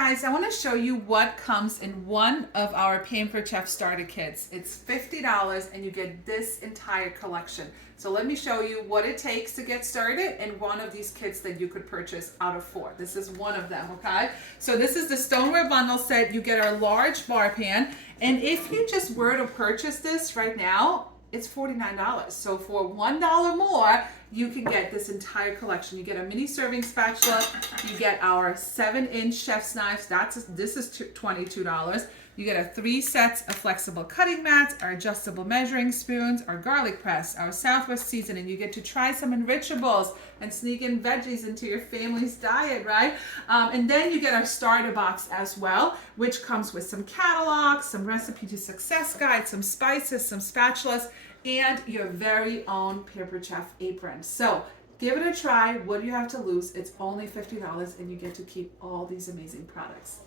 guys, I want to show you what comes in one of our Pampered Chef starter kits. It's $50 and you get this entire collection. So let me show you what it takes to get started in one of these kits that you could purchase out of 4. This is one of them, okay? So this is the Stoneware bundle set. You get our large bar pan, and if you just were to purchase this right now, it's $49. So for $1 more, you can get this entire collection. You get a mini serving spatula. You get our 7-inch chef's knives. This is $22. You get 3 sets of flexible cutting mats, our adjustable measuring spoons, our garlic press, our Southwest seasoning. You get to try some enrichables and sneak in veggies into your family's diet, right? And then you get our starter box as well, which comes with some catalogs, some recipe to success guides, some spices, some spatulas, and your very own Pampered Chef apron. So give it a try. What do you have to lose? It's only $50 and you get to keep all these amazing products.